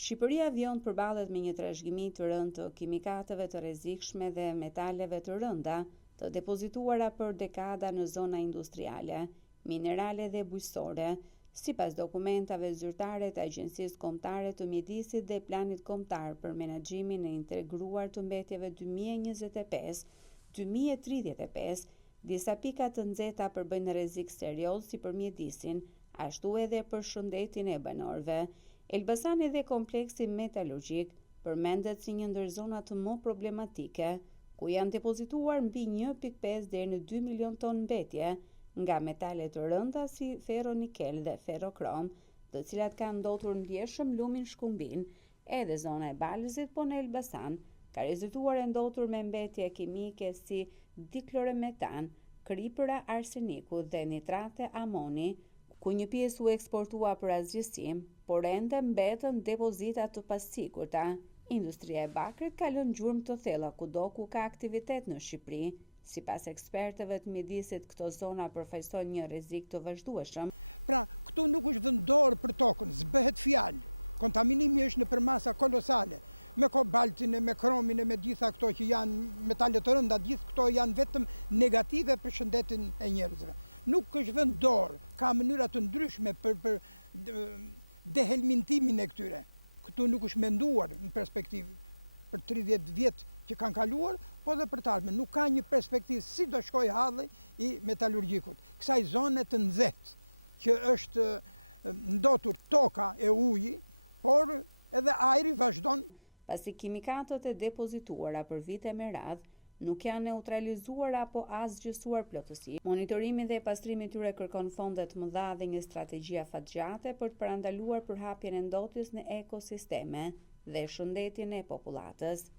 Shqipëria vjen përballet me një trashëgimi të rëndë të kimikateve të rrezikshme dhe metaleve të rënda të depozituara për dekada në zona industriale, minerale dhe bujqësore, sipas dokumentave zyrtare të Agjencisë Kombëtare të Mjedisit dhe Planit Kombëtar për Menaxhimin e Integruar të Mbetjeve 2025-2035, disa pika të nxehta përbëjnë rrezik serioz si për mjedisin, ashtu edhe për shëndetin e banorëve. Elbasani dhe kompleksi metalurgjik përmendet si një ndër zonat më problematike, ku janë depozituar mbi 1.5 deri në 2 milion ton mbetje nga metale të rënda si ferronikel dhe ferrokrom, të cilat kanë ndotur ndjeshëm lumin shkumbin. Edhe zona e Balëzit, po në Elbasan, ka rezultuar e ndotur me mbetje kimike si diklorometan, kripëra arseniku dhe nitrate amoni, ku një pjesë u eksportua për asgjësim, por ende mbetën depozita të pasigurta. Industria e bakrit ka lënë gjurmë të thella kudo ku ka aktivitet në Shqipëri. Sipas ekspertëve të mjedisit, këto zona përfaqësojnë një rrezik të vazhdueshëm. Pra, këtu nuk është vendor për tokën, s'bëhet fjalë. Kontaminimi është në përmasa kolosale. Me kobaltin, me kromin, me gjitha këto që janë metalet të rënda, gjithë këto janë vetëm negative për shëndetin e njerëzve. Nuk është vendor, ka mënyra të ndryshme për dehelmintimin e këtyre. Këtu nuk është menduar në perspektivë për 30 vjet që kanë kaluar, po dhe për të ardhmen. Nuk ka një perspektivë si do shkojë halli i metalurgjikut. Kësaj zone të nxehtë që është ndotur toka e uji, por edhe ajri vazhdon. Pasi kimikatët e depozituara për vite me radhë nuk janë neutralizuar apo asgjësuar plotësisht, monitorimi dhe pastrimi i tyre kërkon fonde të mëdha dhe një strategji afatgjate për të parandaluar përhapjen e ndotjes në ekosisteme dhe shëndetin e popullatës.